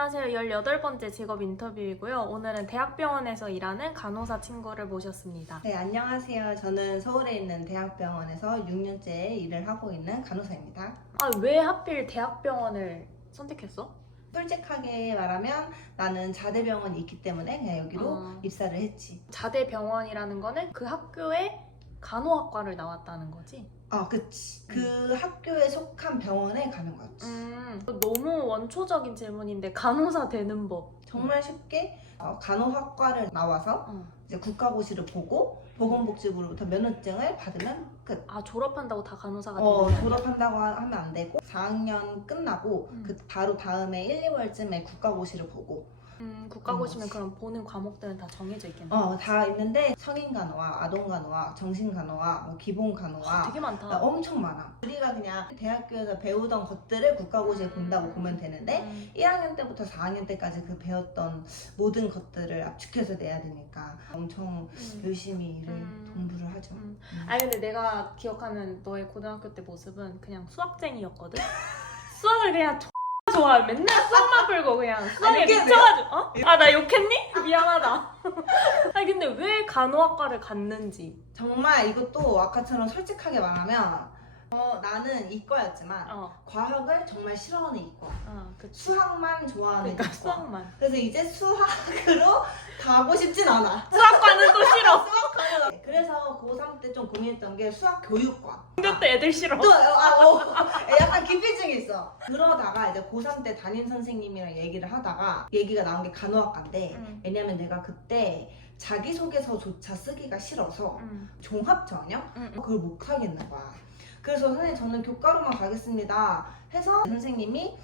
안녕하세요. 18번째 직업 인터뷰이고요. 오늘은 대학병원에서 일하는 간호사 친구를 모셨습니다. 네, 안녕하세요. 저는 서울에 있는 대학병원에서 6년째 일을 하고 있는 간호사입니다. 왜 하필 대학병원을 선택했어? 솔직하게 말하면 나는 자대병원이 있기 때문에 그냥 여기로 입사를 했지. 자대병원이라는 거는 그 학교에 간호학과를 나왔다는 거지? 그치. 그 학교에 속한 병원에 가는 거였지. 너무 원초적인 질문인데 간호사 되는 법. 정말 쉽게 간호학과를 나와서 이제 국가고시를 보고 보건복지부로부터 면허증을 받으면 끝. 졸업한다고 다 간호사가 되는 거 아니야? 졸업한다고 하면 안 되고 4학년 끝나고 그 바로 다음에 1, 2월쯤에 국가고시를 보고 국가고시면 그럼 보는 과목들은 다 정해져 있겠네. 다 있는데 성인간호와 아동간호와 정신간호와 뭐 기본간호와 되게 많다. 엄청 많아. 우리가 그냥 대학교에서 배우던 것들을 국가고시에 본다고 보면 되는데 1학년 때부터 4학년 때까지 그 배웠던 모든 것들을 압축해서 내야 되니까 엄청 열심히 일을 공부를 하죠. 근데 내가 기억하는 너의 고등학교 때 모습은 그냥 수학쟁이였거든? 수학을 그냥 좋아. 맨날 수학만 풀고 그냥 수학에 미쳐가지고. 나 욕했니? 미안하다. 근데 왜 간호학과를 갔는지. 정말 이것도 아까처럼 솔직하게 말하면 나는 이과였지만 과학을 정말 싫어하는 이과. 그치. 수학만 좋아하는 그러니까 이과. 수학만. 그래서 이제 수학으로 가고 싶진 않아. 수학과는 또 싫어. 그래서 고3 때 좀 고민했던 게 수학 교육과. 근데 또 애들 싫어. 또 약간 기피증이 있어. 그러다가 이제 고3 때 담임 선생님이랑 얘기를 하다가 얘기가 나온 게 간호학과인데 왜냐면 내가 그때 자기소개서조차 쓰기가 싫어서 종합전형? 그걸 못 하겠는 거야. 그래서 선생님 저는 교과로만 가겠습니다 해서 선생님이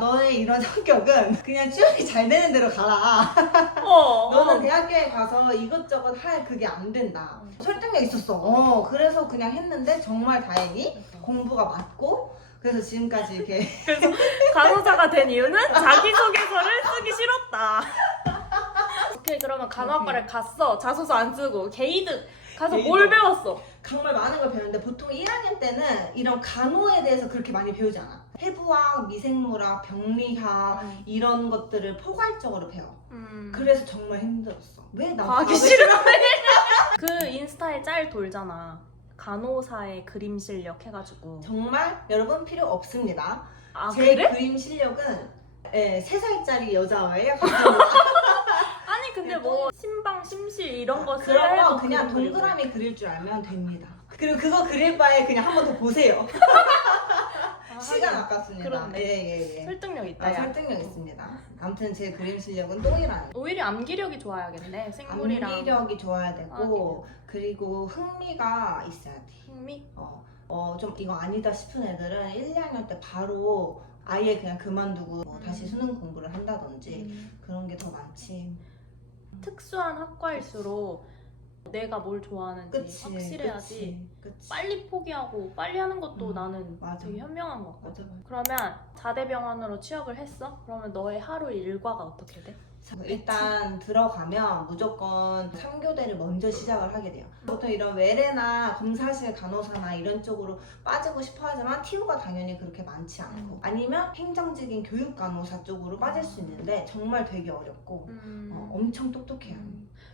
너의 이런 성격은 그냥 취업이 잘 되는 대로 가라. 너는 대학교에 가서 이것저것 할 그게 안 된다. 설득력 있었어. 그래서 그냥 했는데 정말 다행히 공부가 맞고 그래서 지금까지 이렇게 그래서 간호사가 된 이유는 자기소개서를 쓰기 싫었다. 오케이, 그러면 간호학과를 갔어. 자소서 안 쓰고 게이드 가서 뭘 배웠어? 정말 많은 걸 배웠는데 보통 1학년 때는 이런 간호에 대해서 그렇게 많이 배우지 않아. 해부학, 미생물학, 병리학 이런 것들을 포괄적으로 배워. 그래서 정말 힘들었어. 왜 나 과학이 싫은데? 그 인스타에 짤 돌잖아. 간호사의 그림 실력 해가지고. 정말 여러분 필요 없습니다. 제 그래? 그림 실력은 3살짜리 여자예요. 아니 근데 뭐 심방, 심실 이런 거 그런 쓰려고 거 그냥 동그라미 그릴 줄 알면 됩니다. 그리고 그거 그릴 바에 그냥 한 번 더 보세요. 시간 아깝습니다. 그렇네. 예. 설득력 있다. 야. 설득력 있습니다. 아무튼 제 그림 실력은 똥이라는. 오히려 암기력이 좋아야겠네. 생물이랑. 암기력이 좋아야 되고 그리고 흥미가 있어야 돼. 흥미? 좀 이거 아니다 싶은 애들은 1, 2학년 때 바로 아예 그냥 그만두고 다시 수능 공부를 한다든지 그런 게 더 많지. 특수한 학과일수록 내가 뭘 좋아하는지 확실해야지. 그치. 빨리 포기하고 빨리 하는 것도 나는 맞아. 되게 현명한 것 같거든. 맞아. 그러면 자대병원으로 취업을 했어? 그러면 너의 하루 일과가 어떻게 돼? 일단 들어가면 무조건 3교대를 먼저 시작을 하게 돼요. 보통 이런 외래나 검사실 간호사나 이런 쪽으로 빠지고 싶어 하지만 TU가 당연히 그렇게 많지 않고 아니면 행정직인 교육 간호사 쪽으로 빠질 수 있는데 정말 되게 어렵고 엄청 똑똑해요.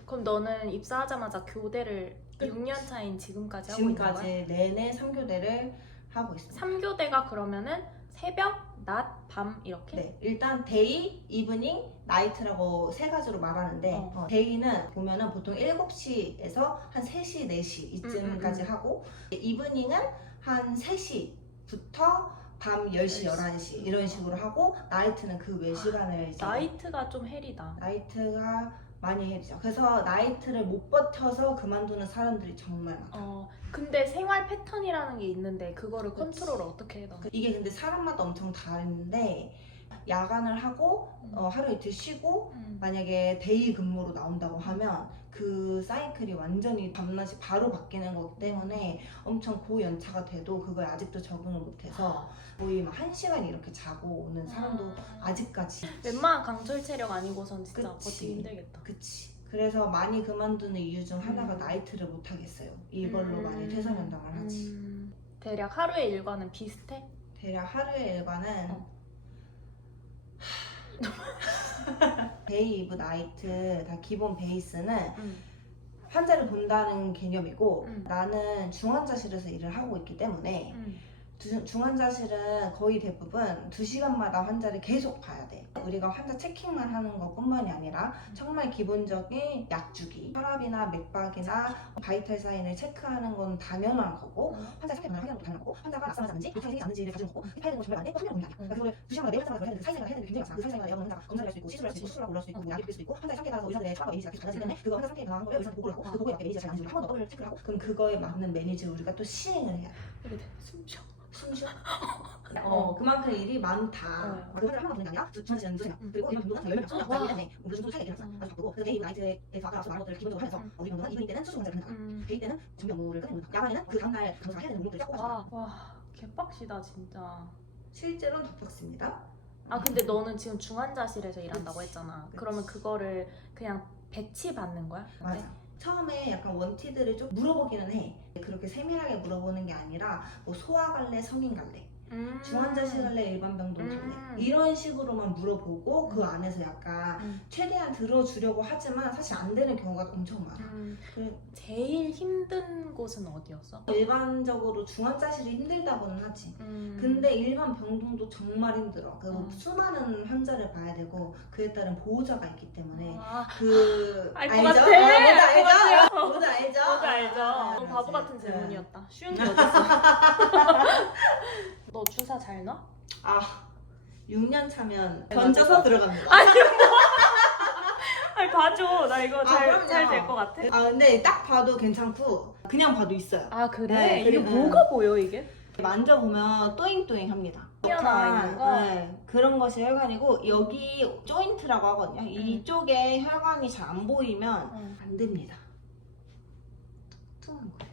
그럼 너는 입사하자마자 교대를 6년 차인 지금까지 하고 있는 거야? 지금까지 내내 3교대를 하고 있습니다. 3교대가 그러면은 새벽, 낮, 밤 이렇게? 네, 일단 데이, 이브닝, 나이트라고 세 가지로 말하는데 데이는 보면은 보통 7시에서 한 3시, 4시 이쯤까지 하고 이브닝은 한 3시부터 밤 10시, 11시 이런 식으로 하고 나이트는 그 외 시간을 이제 나이트가 좀 헬이다. 나이트가 많이 해주죠. 그래서 나이트를 못 버텨서 그만두는 사람들이 정말 많아요. 근데 생활 패턴이라는 게 있는데 그거를 컨트롤을 어떻게 해? 이게 근데 사람마다 엄청 다른데 야간을 하고 하루 이틀 쉬고 만약에 데이 근무로 나온다고 하면 그 사이클이 완전히 밤낮이 바로 바뀌는 거기 때문에 엄청 고연차가 돼도 그걸 아직도 적응을 못해서 거의 막 1시간 이렇게 자고 오는 사람도 아직까지 웬만한 강철 체력 아니고선 진짜 그치. 버티기 힘들겠다. 그치. 그래서 많이 그만두는 이유 중 하나가 나이트를 못 하겠어요. 이걸로 많이 퇴사 면담을 하지. 대략 하루의 일과는 비슷해? 대략 하루의 일과는 데이, 이브, 나이트 다 기본 베이스는 음. 환자를 본다는 개념이고 음. 나는 중환자실에서 일을 하고 있기 때문에 음. 중환자실은 거의 대부분 2시간마다 환자를 계속 봐야 돼. 우리가 환자 체킹만 하는 것뿐만이 아니라 정말 기본적인 약 주기, 혈압이나 맥박이나 바이탈 사인을 체크하는 건 당연한 거고 환자 상태 변화를 확인하는 것도 당연하고 환자가 낙상하지 않는지, 불탕이 생기지 않는지를 봐주는 거고 파이는 건 정말 안 돼? 그건 정말 안 돼. 그러니까 그거를 2시간마다 매일 환자마다 해야 되는데 사이즈가 해야 되는 게 굉장히 많아. 그 사이즈마다 예언 환자가 검사를 할 수 있고 시술을 할 수 있고 수술하고 올라올 수 있고 약이 필 수 있고 환자의 상태에 따라서 의사들의 처방과 이미지가 계속 달라지기 때문에 그거 환자 상태에 변화한 거에 의사한테 보고를 하고 그 보고에 맞게 매니지가 잘 나는지 한 번 더 더블 체크를 하고 그럼 그거에 맞는 매니지를 우리가 또 시행을 해야 돼. 그래, 숨쉬어. 숨쉬어? 그만큼 일이 많다. 그 환자를 하나 보는 게 아니라 중환자실은 두세 명. 그리고 이런 병동은 10명 정도 바꾸기 때문에 우리 정도 차이가 있긴 하죠. 아주 바쁘고 그래서 데이, 나이트에서 아까 말한 것들을 기본적으로 하면서 우리 병동은 이브닝 때는 수술 환자를 한다. 데이 때는 정비 업무를 끝내는 거다. 야간에는 그 다음날 검사가 해야 되는 목록들을 쫙 뽑아줘. 와, 개빡시다 진짜. 실제로는 덮었습니다. 아 근데 너는 지금 중환자실에서 일한다고 그치. 했잖아. 그치. 그러면 그거를 그냥 배치 받는 거야? 맞아. 처음에 약간 원티드를 좀 물어보기는 해. 그렇게 세밀하게 물어보는 게 아니라 뭐 소아 갈래, 성인 갈래, 중환자실 갈래, 일반 병동 갈래 이런 식으로만 물어보고 그 안에서 약간 최대한 들어주려고 하지만 사실 안 되는 경우가 엄청 많아. 제일 힘든 곳은 어디였어? 일반적으로 중환자실이 힘들다고는 하지. 근데 일반 병동도 정말 힘들어. 그 수많은 환자를 봐야 되고 그에 따른 보호자가 있기 때문에 알 것 알죠? 같아. 모두 알죠? 모두 알죠. 아, 너무 바보 같은 네. 질문이었다. 쉬운 게 어딨어? 너 주사 잘 놔? 6년 차면 던져서 들어갑니다. 아니 봐줘. 나 이거 그럼요. 잘 될 것 같아? 근데 딱 봐도 괜찮고 그냥 봐도 있어요. 아 그래? 네, 이게 그리고- 뭐가 보여 이게? 만져보면 또잉또잉 합니다. 튀어나와 있는 거? 네, 그런 것이 혈관이고 여기 조인트라고 하거든요. 이쪽에 혈관이 잘 안 보이면 안 됩니다. 뚱뚱한 거예요.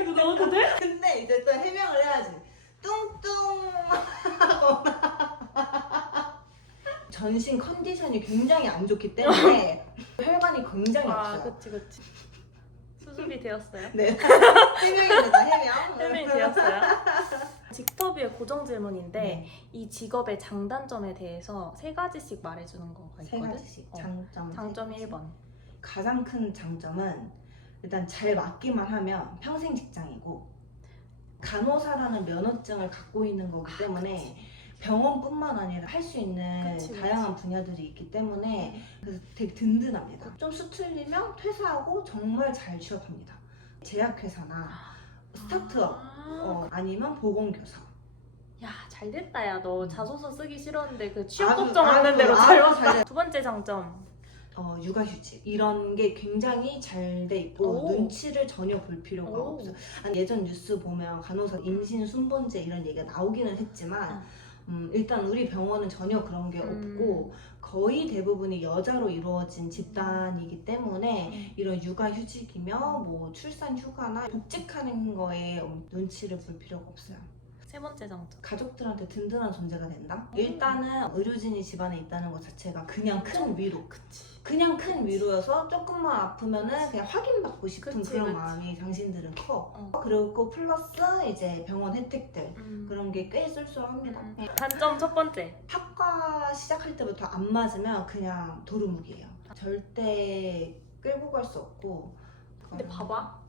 이거 넣어도 돼? 근데 이제 또 해명을 해야지. 뚱뚱하거나 전신 컨디션이 굉장히 안 좋기 때문에 혈관이 굉장히 없어요. 그치. 수습이 되었어요? 네. 해명입니다. 해명. 해명이 되었어요? 직터뷰의 고정 질문인데 네. 이 직업의 장단점에 대해서 3가지씩 말해주는 거가 세 있거든? 가지씩 장점. 장점 세 가지. 1번. 가장 큰 장점은 일단 잘 맞기만 하면 평생 직장이고 간호사라는 면허증을 갖고 있는 거기 때문에 병원뿐만 아니라 할 수 있는 그치. 다양한 분야들이 있기 때문에 그래서 되게 든든합니다. 좀 수틀리면 퇴사하고 정말 잘 취업합니다. 제약회사나 스타트업 아니면 보건교사. 야, 잘 됐다. 야, 너 자소서 쓰기 싫었는데 그 취업 아주, 걱정 없는 아주, 대로 아주 잘 잘 왔다. 두 번째 장점. 육아휴직 이런 게 굉장히 잘 돼 있고 오. 눈치를 전혀 볼 필요가 오. 없어요. 아니, 예전 뉴스 보면 간호사 임신 순번제 이런 얘기가 나오기는 했지만 일단 우리 병원은 전혀 그런 게 없고 거의 대부분이 여자로 이루어진 집단이기 때문에 이런 육아휴직이며 뭐 출산휴가나 복직하는 거에 눈치를 볼 필요가 없어요. 세 번째 장점. 가족들한테 든든한 존재가 된다? 일단은 의료진이 집안에 있다는 것 자체가 그냥 큰 위로. 그치. 그냥 큰 위로여서 조금만 아프면은 그냥 확인받고 싶은 그치, 그런 그치. 마음이 당신들은 커. 그리고 플러스 이제 병원 혜택들 그런 게 꽤 쏠쏠합니다. 단점 첫 번째. 학과 시작할 때부터 안 맞으면 그냥 도루묵이에요. 절대 끌고 갈 수 없고. 근데 봐봐.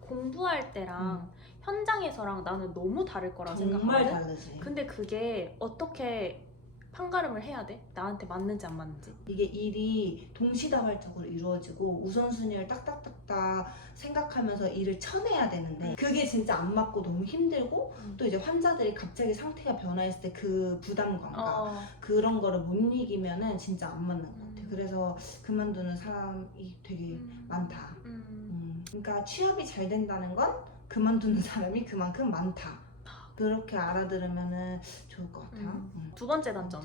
공부할 때랑 현장에서랑 나는 너무 다를 거라 정말 생각하거든? 다르지. 근데 그게 어떻게 판가름을 해야 돼? 나한테 맞는지 안 맞는지. 이게 일이 동시다발적으로 이루어지고 우선순위를 딱딱딱딱 생각하면서 일을 쳐내야 되는데 그게 진짜 안 맞고 너무 힘들고 또 이제 환자들이 갑자기 상태가 변화했을 때 그 부담감과 그런 거를 못 이기면은 진짜 안 맞는 것 같아. 그래서 그만두는 사람이 되게 많다. 그러니까 취업이 잘 된다는 건 그만두는 사람이 그만큼 많다. 그렇게 알아들으면은 좋을 것 같아요. 두 번째 단점.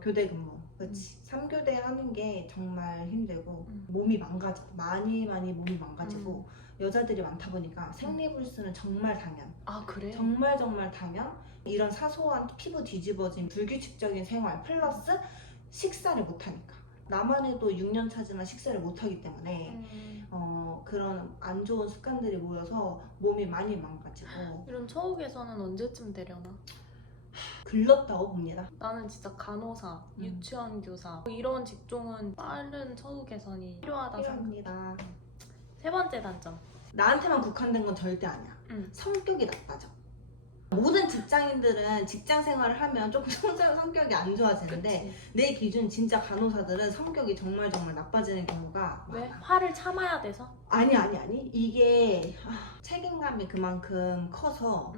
교대 근무. 그렇지. 3교대 하는 게 정말 힘들고 몸이 망가져. 많이 몸이 망가지고 여자들이 많다 보니까 생리불순은 정말 당연. 아 그래? 정말 당연. 이런 사소한 피부 뒤집어진 불규칙적인 생활 플러스 식사를 못하니까. 나만 해도 6년 차지만 식사를 못하기 때문에 그런 안 좋은 습관들이 모여서 몸이 많이 망가지고. 이런 처우에서는 언제쯤 되려나? 글렀다고 봅니다. 나는 진짜 간호사, 음. 유치원 교사 이런 직종은 빠른 처우 개선이 필요하다 생각. 필요합니다. 세 번째 단점. 나한테만 국한된 건 절대 아니야. 응. 성격이 나빠져. 모든 직장인들은 직장 생활을 하면 조금 성격이 안 좋아지는데 그치. 내 기준 진짜 간호사들은 성격이 정말 나빠지는 경우가 왜? 많아. 화를 참아야 돼서? 아니 이게 책임감이 그만큼 커서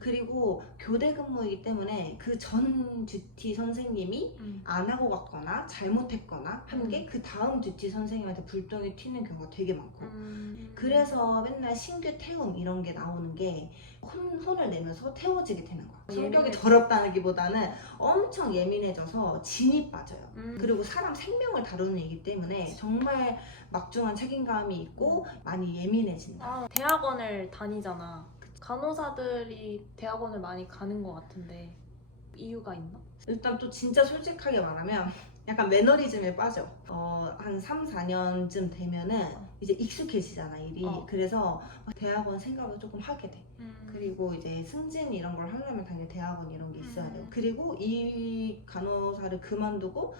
그리고 교대 근무이기 때문에 그 전 듀티 선생님이 안 하고 갔거나 잘못했거나 한 게 그 다음 듀티 선생님한테 불똥이 튀는 경우가 되게 많고 그래서 맨날 신규 태움 이런 게 나오는 게 혼을 내면서 태워지게 되는 거야. 성격이 예민해져. 더럽다기보다는 엄청 예민해져서 진이 빠져요. 그리고 사람 생명을 다루는 일이기 때문에 정말 막중한 책임감이 있고 많이 예민해진다. 아, 대학원을 다니잖아. 간호사들이 대학원을 많이 가는 것 같은데 이유가 있나? 일단 또 진짜 솔직하게 말하면 약간 매너리즘에 빠져. 한 3, 4년쯤 되면은 이제 익숙해지잖아 일이. 그래서 대학원 생각을 조금 하게 돼. 그리고 이제 승진 이런 걸 하려면 당연히 대학원 이런 게 있어야 돼요. 그리고 이 간호사를 그만두고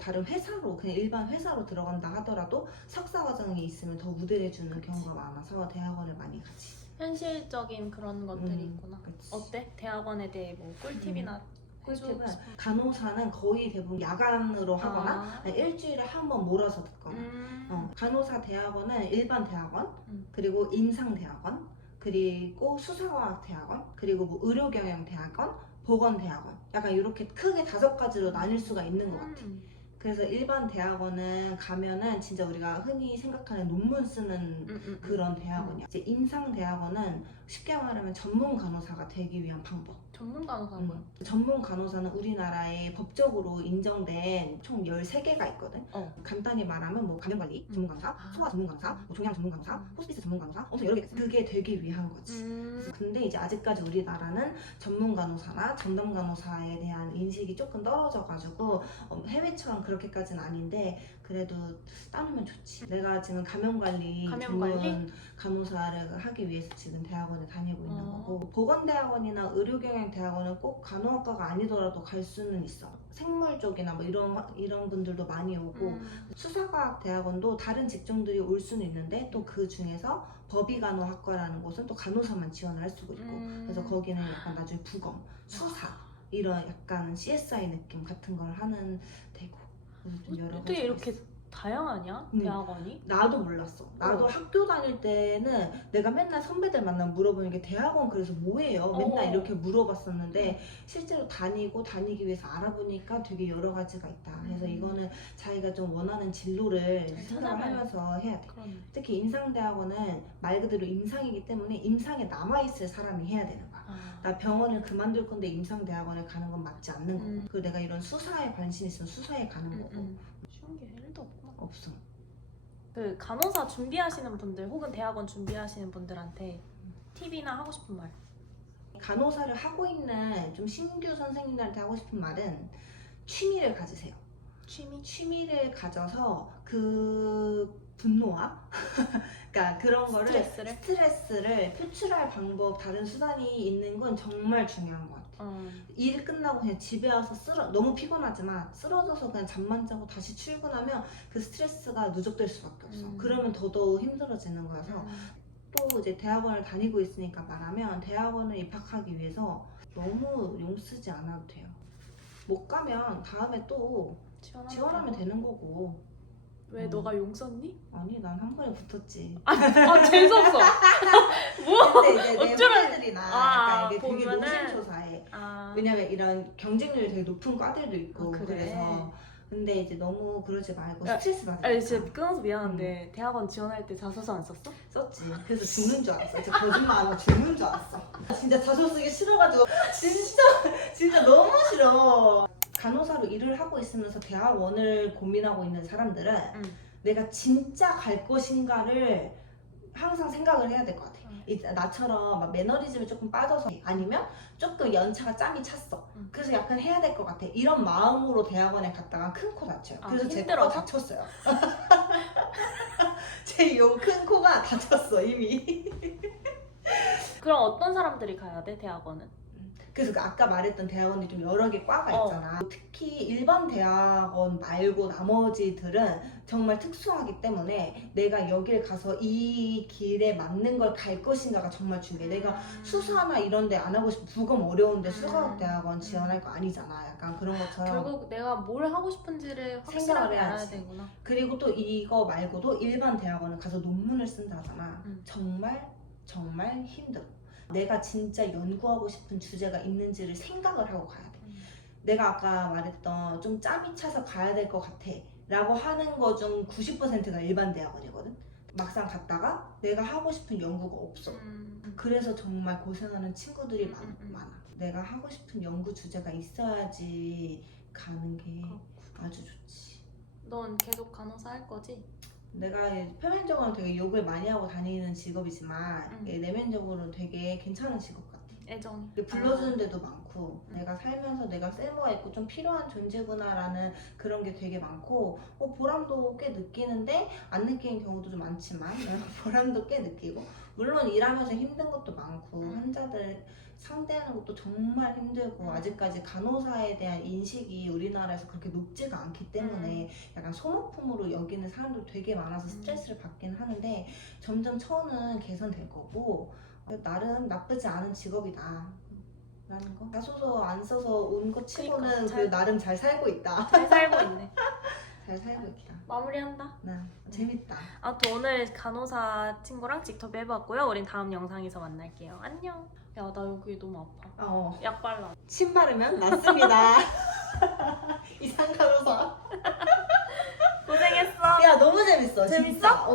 다른 회사로 그냥 일반 회사로 들어간다 하더라도 석사 과정이 있으면 더 우대해주는 경우가 많아서 대학원을 많이 가지. 현실적인 그런 것들이 있구나. 그치. 어때? 대학원에 대해 뭐 꿀팁이나 꿀팁은 간호사는 거의 대부분 야간으로 하거나 일주일에 한 번 몰아서 듣거나 간호사 대학원은 일반 대학원 그리고 임상대학원 그리고 수사과학 대학원 그리고 뭐 의료경영 대학원 보건 대학원 약간 이렇게 크게 5가지로 나뉠 수가 있는 것 같아. 그래서 일반 대학원은 가면은 진짜 우리가 흔히 생각하는 논문 쓰는 그런 대학원이야. 이제 임상 대학원은 쉽게 말하면 전문 간호사가 되기 위한 방법. 전문 간호사는 뭐야? 전문 간호사는 우리나라에 법적으로 인정된 총 13개가 있거든. 간단히 말하면 뭐 감염관리 전문 간호사, 소아 전문 간호사, 뭐 종양 전문 간호사, 호스피스 전문 간호사 엄청 여러 개 있어. 그게 되기 위한 거지. 근데 이제 아직까지 우리나라는 전문 간호사나 전담 간호사에 대한 인식이 조금 떨어져가지고 해외처럼 그렇게까지는 아닌데 그래도 따르면 좋지. 내가 지금 감염관리 전문 간호사를 하기 위해서 지금 대학원에 다니고 있는 거고 보건대학원이나 의료경영대학원은 꼭 간호학과가 아니더라도 갈 수는 있어. 생물 쪽이나 뭐 이런 분들도 많이 오고 수사과학대학원도 다른 직종들이 올 수는 있는데 또 그 중에서 법의간호학과라는 곳은 또 간호사만 지원을 할 수가 있고 그래서 거기는 약간 나중에 부검, 수사 이런 약간 CSI 느낌 같은 걸 하는 데고 그래서 좀 여러 어떻게 가지가 이렇게 있어. 다양하냐? 대학원이? 나도 몰랐어. 나도 학교 다닐 때는 내가 맨날 선배들 만나면 물어보는 게 대학원 그래서 뭐예요? 맨날 이렇게 물어봤었는데 실제로 다니기 위해서 알아보니까 되게 여러 가지가 있다. 그래서 이거는 자기가 좀 원하는 진로를 생각하면서 해야 돼. 특히 임상대학원은 말 그대로 임상이기 때문에 임상에 남아있을 사람이 해야 되는 거야. 나 병원을 그만둘 건데 임상대학원을 가는 건 맞지 않는 거고 그리고 내가 이런 수사에 관심 있으면 수사에 가는 거고 쉬운 게 1도 없구나. 없어. 그 간호사 준비하시는 분들 혹은 대학원 준비하시는 분들한테 팁이나 하고 싶은 말. 간호사를 하고 있는 좀 신규 선생님들한테 하고 싶은 말은 취미를 가지세요. 취미를 가져서 그 분노와 그러니까 그런 거를 스트레스를 표출할 방법 다른 수단이 있는 건 정말 중요한 것 같아. 일 끝나고 그냥 집에 와서 너무 피곤하지만 쓰러져서 그냥 잠만 자고 다시 출근하면 그 스트레스가 누적될 수밖에 없어. 그러면 더더욱 힘들어지는 거여서 또 이제 대학원을 다니고 있으니까 말하면 대학원을 입학하기 위해서 너무 용 쓰지 않아도 돼요. 못 가면 다음에 또 지원하면 되는 거고. 왜 너가 용 썼니? 아니 난 한 번에 붙었지. 재수없어. 뭐? 근데 이제 내 후배들이나 약간 이게 되게 보면은 노심초사해. 왜냐면 이런 경쟁률이 되게 높은 과들도 있고 그래서 근데 이제 너무 그러지 말고 스트레스 받으니까. 아니 진짜 끊어서 미안한데 대학원 지원할 때 자소서 안 썼어? 썼지. 그래서 죽는 줄 알았어. 진짜 거짓말하고 죽는 줄 알았어. 진짜 자소서 쓰기 싫어가지고 진짜 너무 싫어. 간호사로 일을 하고 있으면서 대학원을 고민하고 있는 사람들은 내가 진짜 갈 것인가를 항상 생각을 해야 될 것 같아. 나처럼 막 매너리즘에 조금 빠져서 아니면 조금 연차가 짬이 찼어. 그래서 약간 해야 될 것 같아. 이런 마음으로 대학원에 갔다가 큰 코 다쳐요. 그래서 제 코가 다쳤어요. 제 요 큰 코가 다쳤어 이미. 그럼 어떤 사람들이 가야 돼 대학원은? 그래서 그 아까 말했던 대학원이 좀 여러 개 과가 있잖아. 특히 일반 대학원 말고 나머지들은 정말 특수하기 때문에 내가 여길 가서 이 길에 맞는 걸 갈 것인가가 정말 중요해. 내가 수사나 이런 데 안 하고 싶어. 부검 어려운데 수사대학원 지원할 거 아니잖아. 약간 그런 것처럼. 결국 내가 뭘 하고 싶은지를 생각을 확실하게 알아야 해야지. 되구나. 그리고 또 이거 말고도 일반 대학원은 가서 논문을 쓴다잖아. 정말 힘들어. 내가 진짜 연구하고 싶은 주제가 있는지를 생각을 하고 가야 돼. 내가 아까 말했던 좀 짬이 차서 가야 될 것 같아 라고 하는 거 중 90%가 일반 대학원이거든. 막상 갔다가 내가 하고 싶은 연구가 없어. 그래서 정말 고생하는 친구들이 많아. 내가 하고 싶은 연구 주제가 있어야지 가는 게 아주 좋지. 넌 계속 간호사 할 거지? 내가 표면적으로는 되게 욕을 많이 하고 다니는 직업이지만 내면적으로는 되게 괜찮은 직업 같아. 애정이. 불러주는 데도 많고 내가 살면서 내가 쓸모가 있고 좀 필요한 존재구나라는 그런 게 되게 많고 보람도 꽤 느끼는데 안 느끼는 경우도 좀 많지만 보람도 꽤 느끼고 물론 일하면서 힘든 것도 많고 환자들 상대하는 것도 정말 힘들고 아직까지 간호사에 대한 인식이 우리나라에서 그렇게 높지가 않기 때문에 약간 소모품으로 여기는 사람도 되게 많아서 스트레스를 받긴 하는데 점점 처우는 개선될 거고 나름 나쁘지 않은 직업이다 라는 거. 다 써서 안 써서 온 거 치고는 그러니까, 나름 잘 살고 있다. 잘 살고 있네. 잘 살고 있다. 마무리한다. 재밌다. 아무튼 오늘 간호사 친구랑 직접 해봤고요. 우린 다음 영상에서 만날게요. 안녕. 야, 나 여기 너무 아파. 약 발라. 침 바르면 낫습니다. 이상 간호사. 고생했어. 야 너무 재밌어. 재밌어? 진짜.